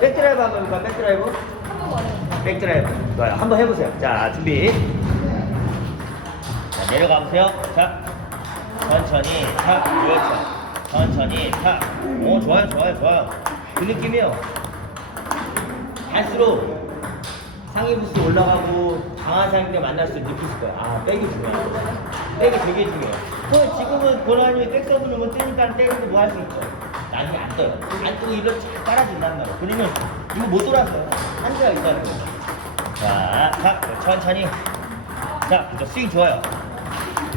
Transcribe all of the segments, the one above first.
백드라이브 한번 해볼까? 백드라이브? 백드라이브. 좋아요. 한번 해보세요. 자, 준비. 자, 내려가 보세요. 자, 천천히. 자, 그렇죠. 천천히. 자, 오, 좋아요, 좋아요, 좋아요. 그 느낌이요. 갈수록 상위 부스 올라가고 강한 상대 만날수록 느끼실 거예요. 아, 백이 중요해요. 백이 되게 중요해요. 그 지금은 고라니 백 서브 넣으면 뜨니까 때리고 뭐할 수 있죠. 나중에 안 떠요. 안 뜨고 일로 쫙 깔아준단 말이에요. 그러면 이거 못 돌았어요. 한계가 있다는 거예요. 자, 자, 천천히. 자, 그죠. 스윙 좋아요.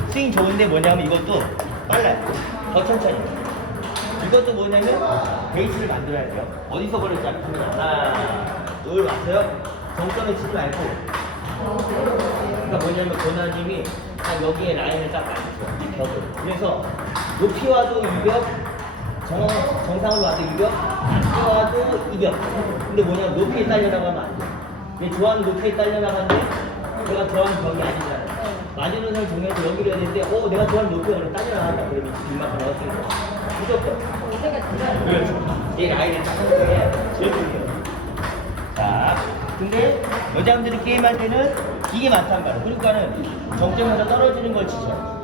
스윙 좋은데 뭐냐면 이것도 빨라요. 더 천천히. 이것도 뭐냐면 베이스를 만들어야 돼요. 어디서 버렸냐면 하나, 둘 왔어요. 정점에 치지 말고. 그러니까 뭐냐면 고나님이 딱 여기에 라인을 딱 맞춰. 이 벽을. 그래서 높이 와도 이벽, 정, 정상으로 이벽, 낮게 와도 이벽. 근데 뭐냐면 높이에 딸려나가면 안 돼. 얘 좋아하는 높이에 딸려나가는데 내가 좋아하는 벽이 아니잖아요. 맞은 선 중에서 여기를 해야 되는데, 어, 내가 좋아하는 높이가 그래 딸려나간다. 그러면 수 있어. 무조건. 그렇죠. 이 라인을 딱 제일 중요해요. 자, 근데 여자분들이 게임할 때는 이게 많단 말이에요. 그러니까는 정점에서 떨어지는 걸 치죠.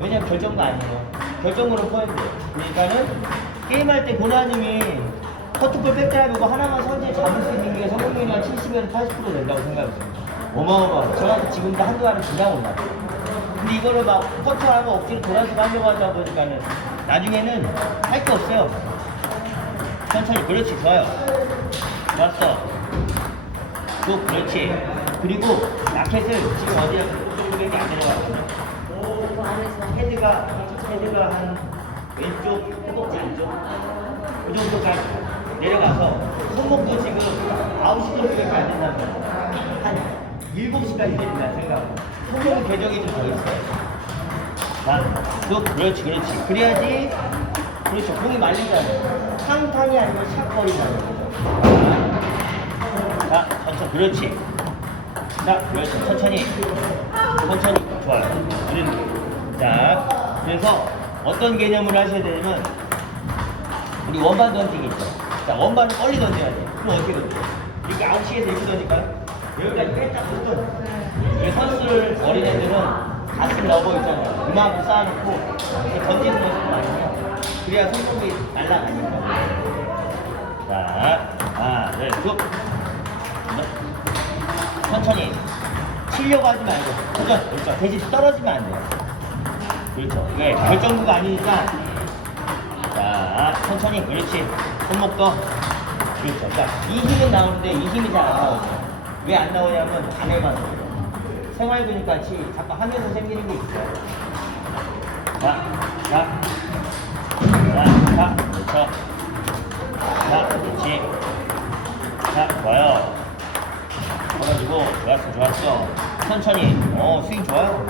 왜냐면 결정가 아니에요. 결정으로 포인트. 그러니까는 게임할 때 고나님이 커트볼 백드라이브고 하나만 선제 잡을 수 있는 게 성공률이 한 70에서 80% 된다고 생각해요. 어마어마하고 저한테 지금도 한두 알은 그냥 올라요. 근데 이거를 막 커트하고 억지로 돌아서 하려고 하다 보니까는 나중에는 할 게 없어요. 천천히 그렇지 좋아요. 좋았어. 또 그렇지. 그리고 라켓을 지금 어디에 이쪽에 안 내려가거든요. 헤드가 헤드가 한 왼쪽 허벅지 안쪽 그 정도까지 내려가서 손목도 지금 9시 정도밖에 안 된다면 한 7시까지 내린다 생각. 손목 궤적이 좀 더 있어요. 자, 또 그렇지 그렇지. 그래야지 그렇죠. 공이 말리잖아요. 탕탕이 아니고 샥거리잖아요. 자, 천천히, 그렇지. 자, 그렇지. 천천히. 천천히. 좋아요. 자, 그래서 어떤 개념을 하셔야 되냐면, 우리 원반 던지기 있죠. 자, 원반을 빨리 던져야 돼. 그럼 어떻게 던져? 이렇게 아웃시에서 이렇게 던질까요? 여기까지 빼딱 붙어. 이 선수를 어린애들은 가슴 넣어 있잖아요. 그만큼 쌓아놓고 던지는 모습을 아니에요. 그래야 손목이 날아가니까. 자, 하나, 둘, 쭉. 천천히. 치려고 하지 말고. 도전. 그렇죠. 대신 떨어지면 안 돼요. 그렇죠. 이게 결정부가 아니니까. 자, 천천히. 그렇지. 손목도. 그렇죠. 그러니까 이 힘은 나오는데 이 힘이 잘 안 나오죠. 왜 안 나오냐면 안 해봐서 그래요. 생활근육 같이 자꾸 하면서 생기는 게 있어요. 자, 자. 자, 자, 그렇죠. 자, 그렇지. 자, 좋아요. 걸어주고, 좋았어, 좋았어. 천천히. 어, 스윙 좋아요.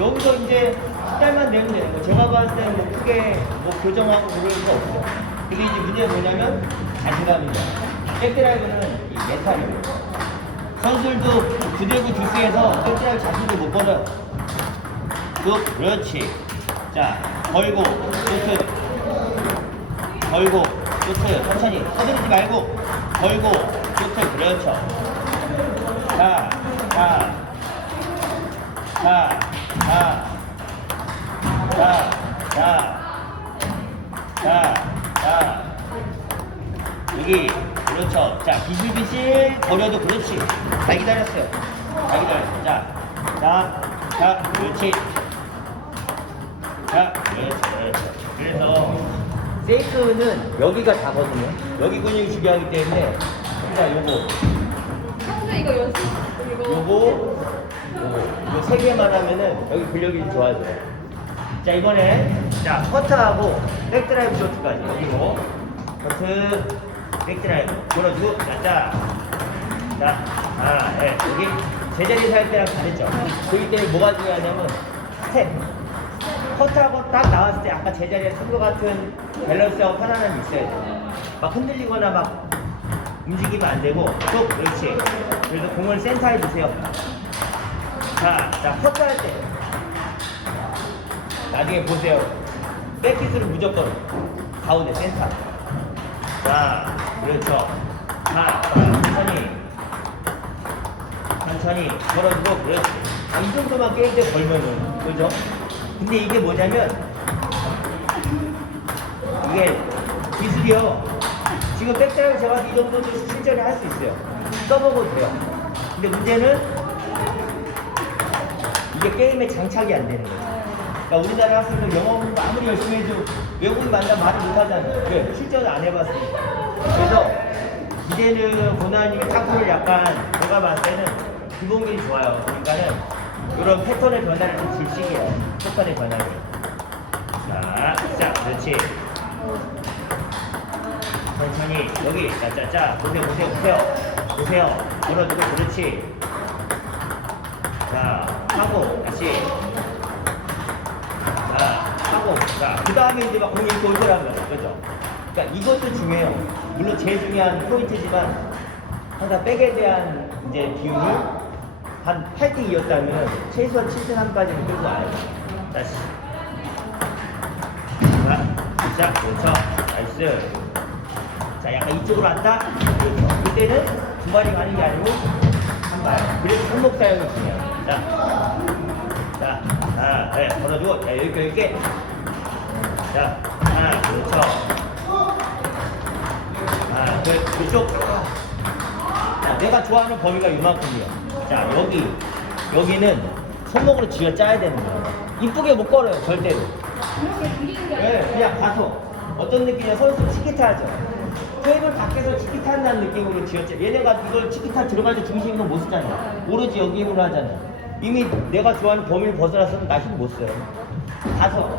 여기서 이제 딸만 내면 되는 거. 제가 봤을 때는 뭐 크게 뭐 교정하고 그럴 거 없어요. 근데 이제 문제가 뭐냐면 자신감이죠. 백드라이브는 이 멘탈이에요. 선수들도 부대고 주스에서 백드라이브 자신을 못 걸어요. 쭉, 그렇지. 자, 걸고, 쇼트. 걸고, 쇼트. 천천히. 서두르지 말고, 걸고, 쇼트. 그렇죠. 자, 자, 자, 자, 자, 자, 자, 자. 여기, 그렇죠. 자, 비실비실 거려도 그렇지. 잘 기다렸어요. 잘 기다렸어요. 자, 자, 자, 그렇지. 자, 그렇죠, 그렇죠. 그래서 세이크는 여기가 다거든요. 여기 근육이 중요하기 때문에 자, 요거, 평소에 이거 연습 요거, 요거, 이거 세 개만 하면은 여기 근력이 좋아져요. 자, 이번에 자 커트하고 백드라이브 쇼트까지 여기고 커트, 백드라이브 걸어주고 자, 자, 자, 아, 네. 여기 제자리 살 때랑 다르죠. 그렇기 때문에 뭐가 중요하냐면 스텝. 커트하고 딱 나왔을 때 아까 제자리에 쓴것 같은 밸런스하고 편안함이 있어야 돼요. 막 흔들리거나 막 움직이면 안 되고 쭉 그렇지. 그래서 공을 센터에 주세요. 자, 자 커트할 때 나중에 보세요. 백키스를 무조건 가운데 센터. 자, 그렇죠. 자, 천천히. 천천히 걸어주고, 그렇지. 아, 이 정도만 게임 때 걸면은, 그죠? 근데 이게 뭐냐면, 이게 기술이요. 지금 백드라이브 제가 이 정도도 실전에 할 수 있어요. 써먹어도 돼요. 근데 문제는 이게 게임에 장착이 안 되는 거예요. 그러니까 우리나라 학생들 영어 공부 아무리 열심히 해도 외국인 만나면 말을 못 하잖아요. 왜? 실전을 안 해봤으니까. 그래서 이제는 고나님이 탁구를 약간 제가 봤을 때는 기본기이 좋아요. 그러니까는 이런 패턴의 변화를 좀줄 시기예요. 패턴의 변화를. 자, 자, 그렇지. 천천히 여기 짜짜짜 보세요 보세요 보세요 보세요 걸어주고 그렇지 자 하고 다시. 자 하고. 자그 다음에 이제 막 공이 돌더라는 거죠. 그죠? 그러니까 이것도 중요해요. 물론 제일 중요한 포인트지만 항상 백에 대한 이제 비율을 한 8등 이었다면 최소한 7등 한까지는 끌고 와야 돼요. 다시. 자 시작. 그렇죠. 나이스. 자, 약간 이쪽으로 왔다. 그렇죠. 그때는 두 마리 가는 게 아니고 한 발. 그래서 손목 사용이 중요해요. 자, 자, 자, 네, 걸어주고, 자, 이렇게, 이렇게. 자, 하나, 그렇죠. 아, 그, 그쪽. 자, 내가 좋아하는 범위가 이만큼이에요. 자, 여기, 여기는 손목으로 쥐어 짜야 되는 거예요. 이쁘게 못 걸어요, 절대로. 네, 그냥 가서 어떤 느낌이냐 선수 치키타 하죠. 테이블 밖에서 치키타 한다는 느낌으로 지었죠. 얘네가 이걸 치키타 들어갈 때 중심으로 못 쓰잖아요. 오로지 여기 힘으로 하잖아요. 이미 내가 좋아하는 범위를 벗어났으면 나 힘 못 써요. 가서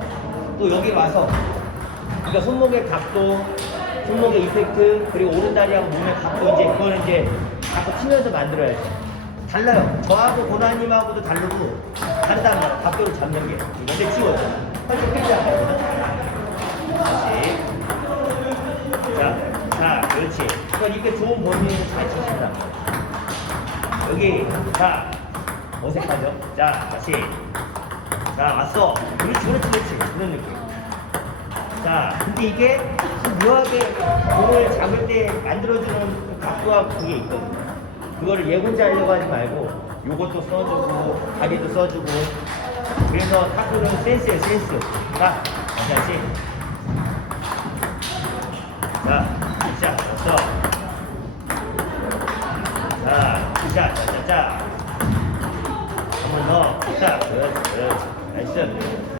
또 여기 와서 그러니까 손목의 각도, 손목의 이펙트 그리고 오른다리하고 몸의 각도 이제 그거는 이제 자꾸 치면서 만들어야죠. 달라요. 저하고 고나님하고도 다르고 다르다는. 각도를 잡는 게. 이건데 치워요. 사실 필요 않아요. 다시. 자, 자, 그렇지. 그러니까 이게 좋은 범위를 잘 치신다. 자, 어색하죠? 자, 다시. 자, 왔어. 그렇지, 그렇지, 그렇지. 그런 느낌. 자, 근데 이게 묘하게 공을 잡을 때 만들어주는 그 각도와 그게 있거든요. 그거를 예군자 하려고 하지 말고 요것도 써주고 다리도 써주고 그래서 탁구는 센스예요, 센스. 자, 다시. 자, 시작, 됐어. 자, 시작, 자. 한번 더. 자, 그렇지, 그렇지. 나이스.